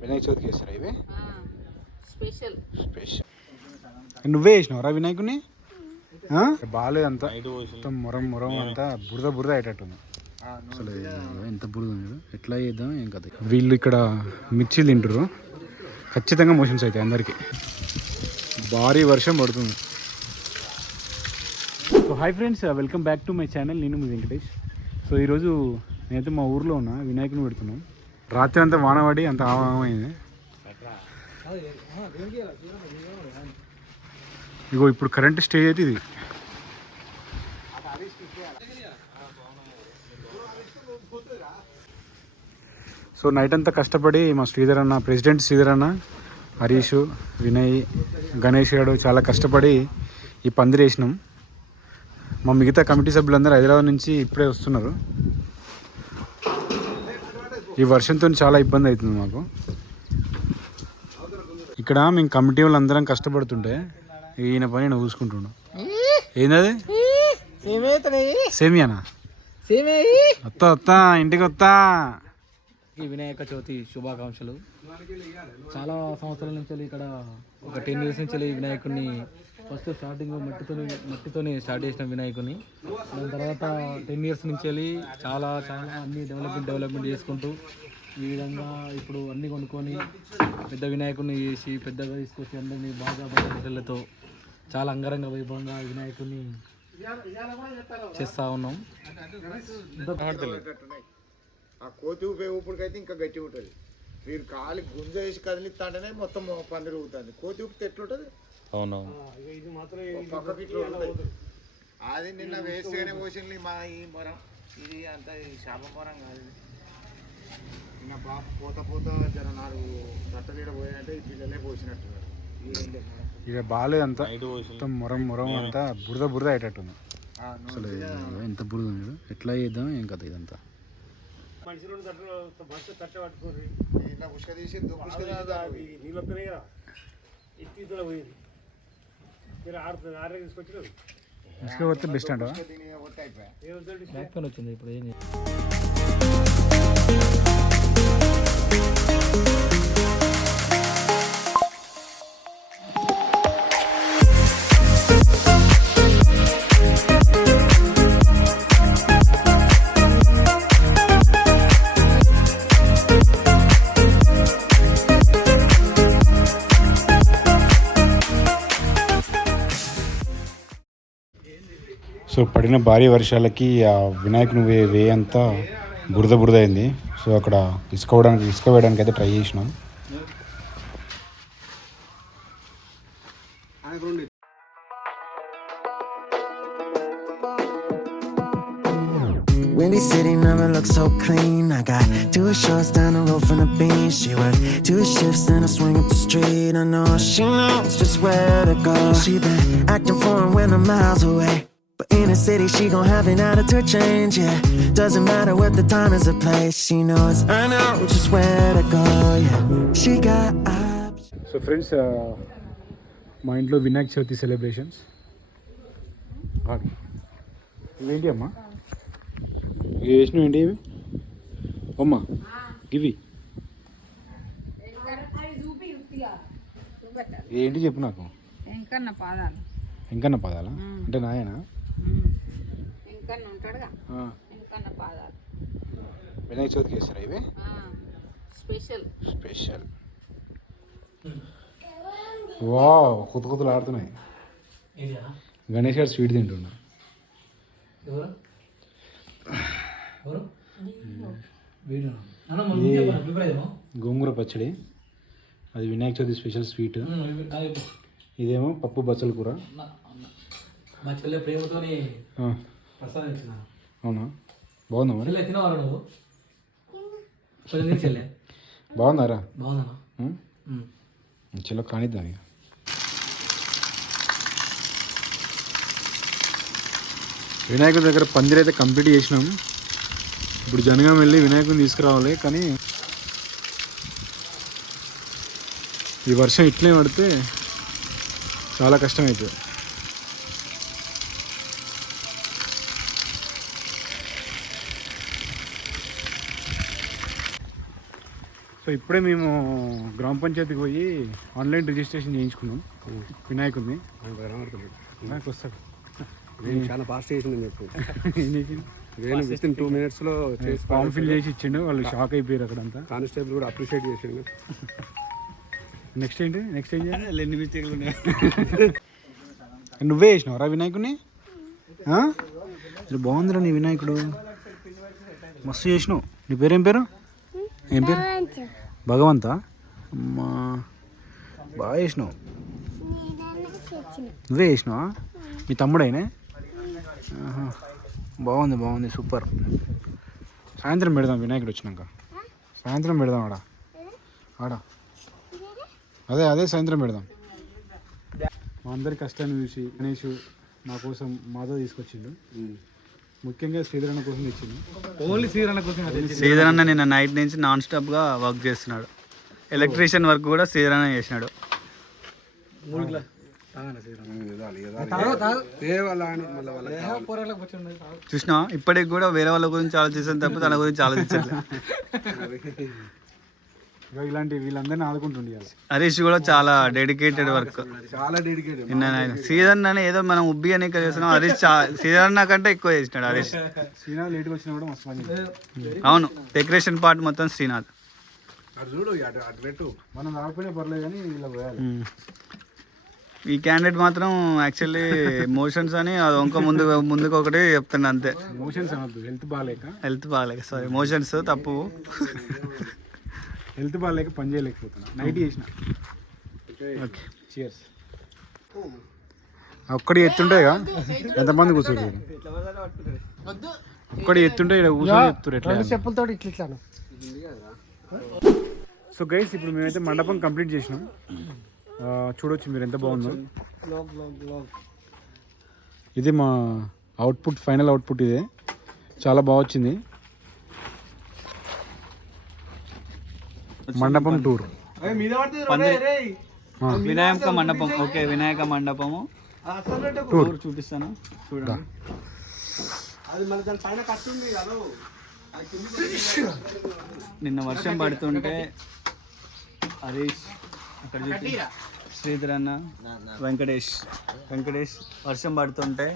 వినాయక చవితికి వేస్తారా ఇవి? Special special. నువ్వే వేసినావురా వినాయకుని? బాగాలేదంతా మొత్తం మురం అంతా బురద బురద అయ్యేటట్టుంది. అసలు ఎంత బురద ఉంది, ఎట్లా చేద్దాం ఏం కదా. వీళ్ళు ఇక్కడ మిర్చీలు తింటారు, ఖచ్చితంగా మోషన్స్ అవుతాయి అందరికీ. భారీ వర్షం పడుతుంది. So hi friends, welcome back to my channel. నేను మీ వెంకటేష్. సో ఈరోజు నేనైతే మా ఊర్లో ఉన్నా, వినాయకుని పెడుతున్నాం. రాత్రి అంతా వానపడి అంత ఆమైంది. ఇగో ఇప్పుడు కరెంట్ స్టేజ్ అయితే ఇది. సో నైట్ అంతా కష్టపడి మా శ్రీధర్ అన్న, ప్రెసిడెంట్ శ్రీధర్ అన్న, హరీష్, వినయ్, గణేష్ గారు చాలా కష్టపడి ఈ పందిరి వేసినాం. మా మిగతా కమిటీ సభ్యులందరూ హైదరాబాద్ నుంచి ఇప్పుడే వస్తున్నారు. ఈ వర్షంతో చాలా ఇబ్బంది అవుతుంది మాకు. ఇక్కడ మేము కమిటీ వాళ్ళందరం కష్టపడుతుంటే ఈయన పని నేను చూసుకుంటున్నాం. ఏందది? సేమియానా? వస్తా ఇంటికి వస్తా. వినాయక చవితి శుభాకాంక్షలు. చాలా సంవత్సరాల నుంచి ఇక్కడ ఒక 10 years నుంచి వినాయకుడిని ఫస్ట్ స్టార్టింగ్ మట్టితోని స్టార్ట్ చేసిన వినాయకుడిని. దాని తర్వాత 10 years నుంచి చాలా అన్ని డెవలప్మెంట్ చేసుకుంటూ ఈ విధంగా ఇప్పుడు అన్నీ కొనుక్కొని పెద్ద వినాయకుడిని చేసి పెద్దగా తీసుకొచ్చి అందరినీ బాగా బట్టలతో చాలా అంగరంగ వైభవంగా వినాయకుడిని చేస్తూ ఉన్నాం. ఆ కోతి ఊపే ఊపుడికైతే ఇంకా గట్టి ఉంటుంది. మీరు కాలి గుంజ వేసి కదిలిస్తాంటేనే మొత్తం పందిరి ఊగుతుంది. కోతి ఊపితే ఎట్లుంటుంది? అవునవును. పక్కకి ఇట్లా ఉంటుంది. అది నిన్న వేస్తేనే పోసింది మా ఈ మొరం. ఇది అంత శాప మొరం కాదు. నిన్న పోత జర 4 తట్టలీడ పోయాయంటే ఈ పిల్లలే పోసినట్టున్నారు. ఇక బాగాలేదంతా, మొత్తం మురం అంతా బురద బురద అయ్యేటట్టుంది. అసలు ఎంత బురద ఉంది, ఎట్లా చేద్దాం ఏం కదా. ఇదంతా తీసుకపోతే బెస్ట్ అంట. వచ్చింది ఇప్పుడు ఏం సో పడిన భారీ వర్షాలకి ఆ వినాయకుని వే అంతా బురద అయింది. సో అక్కడ ఇసుక వేయడానికి అయితే ట్రై చేసినాం. Windy City never looked so clean. I got 2 shorts down the road from the beach. She worked 2 shifts then I swing up the street. I know she knows just where to go. She been acting foreign when I'm miles away, but in the city she gon' have an attitude change, yeah. Doesn't matter what the time is or place. She knows I know just where to go, yeah. She got options. So friends, మా ఇంట్లో Vinayaka Chavithi celebrations. ఇవేంటి అమ్మా? ఇవి వేసినవి ఏంటి? ఇవి అమ్మా ఇవి ఏంటి చెప్పు నాకు. వెంకన్న పాదాలా అంటే నాయనా? వినాయక చవితికి వేస్తారా ఇవి? స్పెషల్. వావ్, కుతుకుతులు ఆడుతున్నాయి. గణేష్ గారు స్వీట్ తింటున్నా. గోంగూర పచ్చడి, అది వినాయక చవితి స్పెషల్ స్వీట్. ఇదేమో పప్పు బచ్చల కూర. మా చెల్లె ప్రేమతోని అవునా? బాగుందా మరి? తినవారా నువ్వు? చెల్లె బాగుందారా? బాగుందా? చలో కానిద్దాం. ఇక వినాయకుడి దగ్గర పందిరి అయితే కంప్లీట్ చేసినాం. ఇప్పుడు జనగాం వెళ్ళి వినాయకుని తీసుకురావాలి. కానీ ఈ వర్షం ఇట్లే పడితే చాలా కష్టమవుతుంది. సో ఇప్పుడే మేము గ్రామ పంచాయతీకి పోయి ఆన్లైన్ రిజిస్ట్రేషన్ చేయించుకున్నాం వినాయకుడిని. నాకు వస్తాడు చాలా ఫాస్ట్ చేసిందని చెప్పు. ఏం చేసింది విత్ ఇన్ 2 minutesలో ఫామ్ ఫిల్ చేసి ఇచ్చిండు. వాళ్ళు షాక్ అయిపోయారు అక్కడంతా. కానిస్టేబుల్ కూడా అప్రిషియేట్ చేసిండు. నెక్స్ట్ ఏంటి నెక్స్ట్ ఏం చేయాలి? ఎన్ని మిస్టేక్లు ఉన్నాయి. నువ్వే వేసినావురా వినాయకుడిని? బాగుందిరా నీ వినాయకుడు, మస్తు చేసినావు. నీ పేరేం పేరు? ఏం పేరు? భగవంతా. అమ్మా బాగా చేసినావు. నువ్వే చేసినావా? మీ తమ్ముడైనా? బాగుంది బాగుంది సూపర్. సాయంత్రం పెడదాం వినాయకుడు వచ్చినాక. సాయంత్రం పెడదాం ఆడ ఆడ అదే అదే సాయంత్రం పెడదాం. మా అందరి కష్టాన్ని చూసి గణేష్ మా కోసం మాతో తీసుకొచ్చిండు. ముఖ్యంగా శ్రీధరణ కోసం తెచ్చిండు. ఓన్లీ శ్రీధరణ కోసం. శ్రీధరన్న నిన్న నైట్ నుంచి నాన్ స్టాప్గా వర్క్ చేస్తున్నాడు. ఎలక్ట్రీషియన్ వర్క్ కూడా శ్రీధరణ చేసినాడు. చూసినా ఇప్పటికి కూడా వేరే వాళ్ళ గురించి ఆలోచిస్తాను తప్ప తన గురించి ఆలోచించట్లేదు. ఇలాంటి వీళ్ళందరినీ ఆదుకుంటుండే. హరీష్ కూడా చాలా డెడికేటెడ్ వర్క్. చాలా డెడికేటెడ్. శ్రీధరన్ అని ఏదో మనం ఉబ్బి అని చేస్తున్నాం. హరీష్ శ్రీధరన్ కంటే ఎక్కువ చేసినాడు హరీష్. శ్రీనాథ్ లేట్గా వచ్చినా కూడా మస్తు పని. అవును, డెకరేషన్ పార్ట్ మొత్తం శ్రీనాథ్. చూడు అటు పెట్టు. మనం రాకపోయినా పర్లేదు కానీ ఇలా పోయాలి. ఈ క్యాండిడేట్ మాత్రం యాక్చువల్లీ మోషన్స్ అని అది ఇంకా ముందుకు ఒకటి చెప్తాను అంతే. మోషన్స్ అనొద్దు, హెల్త్ బాగాలేక సారీ మోషన్స్ తప్పు. హెల్త్ బాగాలేక పని చేయలేకపోతున్నా. నైట్ చేసిన. Okay cheers. ఒక్కడి ఎత్తుంటేగా ఎంతమంది కూర్చోరు? ఒక్కడి ఎత్తుంటే ఇక్కడ కూర్చొని చెప్తారు ఎట్లా చెప్పులతో ఇట్లా. సో గైస్ ఇప్పుడు మేమైతే మండపం కంప్లీట్ చేసినాం. చూడొచ్చు మీరు ఎంత బాగుందో. ఇది మా అవుట్పుట్, ఫైనల్ అవుట్పుట్ ఇదే. చాలా బాగా వచ్చింది. మండపం టూర్ వినాయక మండపం. ఓకే, వినాయక మండపము టూర్ చూపిస్తాను చూడండి. నిన్న వర్షం పడుతుంటే హరీష్ అక్కడ శ్రీధరన్న వెంకటేష్ వర్షం పడుతుంటే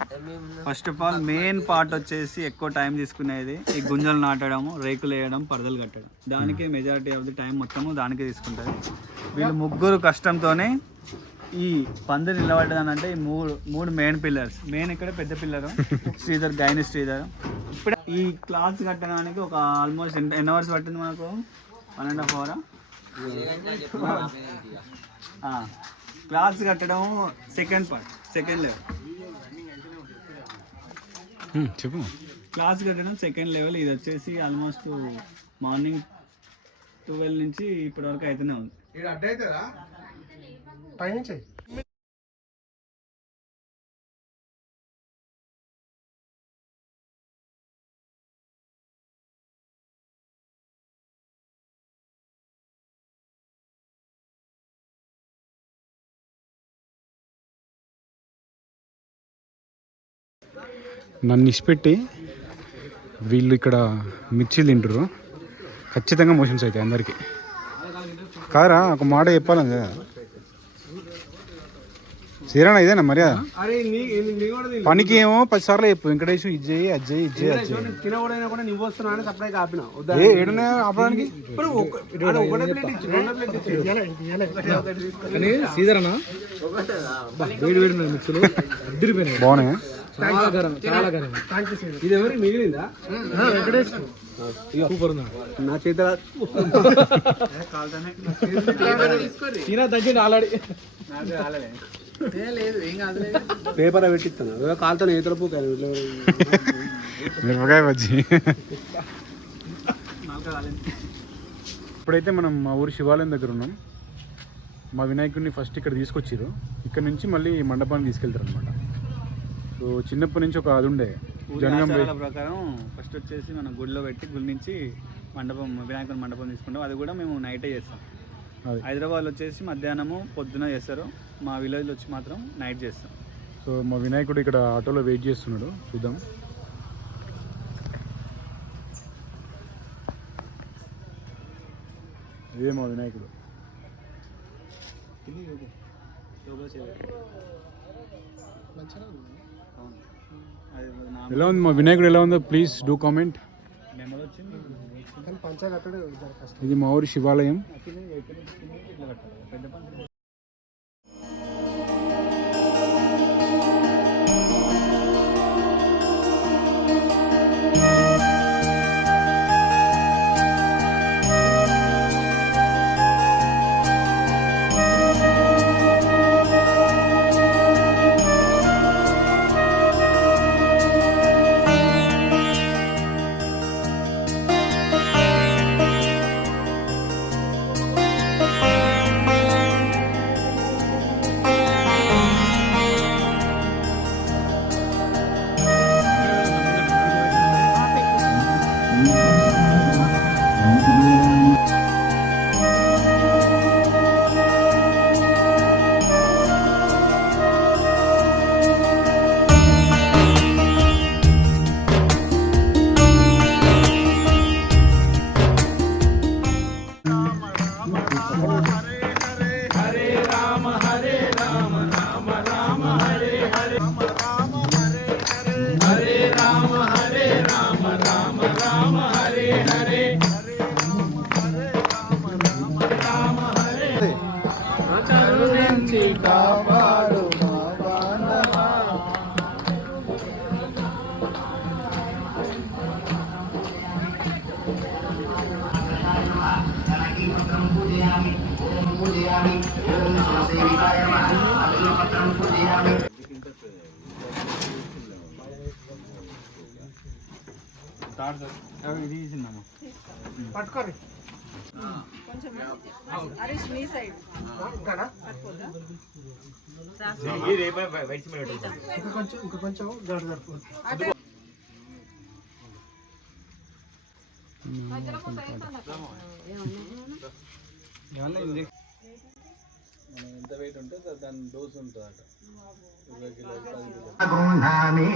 first of all main part వచ్చేసి ఎక్కువ టైం తీసుకునేది ఈ గుంజలు నాటడము, రేకులు వేయడం, పరదలు కట్టడం. దానికి మెజారిటీ ఆఫ్ ది టైం మొత్తము దానికే తీసుకుంటుంది. వీళ్ళు ముగ్గురు కష్టంతోనే ఈ పంది నిలబడ్డదనంటే ఈ మూడు మెయిన్ పిల్లర్స్. మెయిన్ ఇక్కడ పెద్ద పిల్లరు శ్రీధర్, గైని శ్రీధర్. ఇప్పుడు ఈ క్లాత్స్ కట్టడానికి ఒక ఆల్మోస్ట్ ఎన్ని అవర్స్ పట్టింది మనకు? 1.5 hour. క్లాత్స్ కట్టడం సెకండ్ లెవెల్. చెప్పు. క్లాత్స్ కట్టడం సెకండ్ లెవెల్. ఇది వచ్చేసి ఆల్మోస్ట్ మార్నింగ్ 12 నుంచి ఇప్పటి వరకు అయితేనే ఉంది. నన్ను ఇష్టపెట్టి వీళ్ళు ఇక్కడ మిర్చీలు తింటారు. ఖచ్చితంగా మోషన్స్ అవుతాయి అందరికీ. కారా ఒక మాట చెప్పాలి కదా శ్రీరాణ, ఇదేనా మర్యాద? పనికి ఏమో 10 సార్లు చెప్పు వెంకటేష్ ఇది చేయి అది చేయి ఇది చేయి అది చేయి. ఏడున్నా ఆపడానికి శ్రీధరనా వేడి వేడి మిక్సీలు అడ్డిరిపోయినాయి. బాగున్నాయి. చాలా గరం. ఇది ఎవరికి మిగిలిందా? వెంకటేష్ సూపర్ ఉందా? నా చేత తగ్గింది ఆల్రెడీ. పేపర్ పెట్టిస్తాను కాలుతో ఈతలపు మిరపకాయ బజ్జీ. ఇప్పుడైతే మనం మా ఊరి శివాలయం దగ్గర ఉన్నాం. మా వినాయకుడిని ఫస్ట్ ఇక్కడ తీసుకొచ్చారు. ఇక్కడ నుంచి మళ్ళీ మండపానికి తీసుకెళ్తారు అనమాట. సో చిన్నప్పటి నుంచి ఒక అది ఉండే జనగం ప్రకారం ఫస్ట్ వచ్చేసి మనం గుడిలో పెట్టి గుడి నుంచి వినాయకుడి మండపం తీసుకుంటాం. అది కూడా మేము నైటే చేస్తాం. హైదరాబాద్లో వచ్చేసి మధ్యాహ్నము పొద్దున చేస్తారు. మా విలేజ్లో వచ్చి మాత్రం నైట్ చేస్తాం. సో మా వినాయకుడు ఇక్కడ ఆటోలో వెయిట్ చేస్తున్నాడు. చూద్దాం. ఇదేమో వినాయకుడు. ఎలా ఉంది మా వినాయకుడు, ఎలా ఉందో ప్లీజ్ డూ కామెంట్. ఇది మా ఊరి శివాలయం. ఎంత వెయిట్ ఉంటే దాని డోస్ ఉంటుంది అట. 20 కిలో గృహామి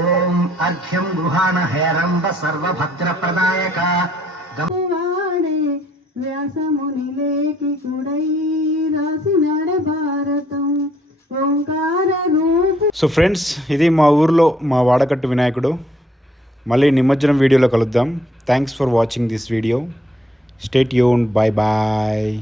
ఓం అర్ఘ్యం గృహాణ హేరంబ సర్వభద్రప్రదాయక వాడే వ్యాసముని లేకి కుడై రాసినాడే భారతం ఓంకార రూప. సో ఫ్రెండ్స్, ఇది మా ఊర్లో మా వాడకట్టు వినాయకుడు. మళ్ళీ నిమజ్జనం వీడియోలో కలుద్దాం. Thanks for watching this video. Stay tuned. Bye bye.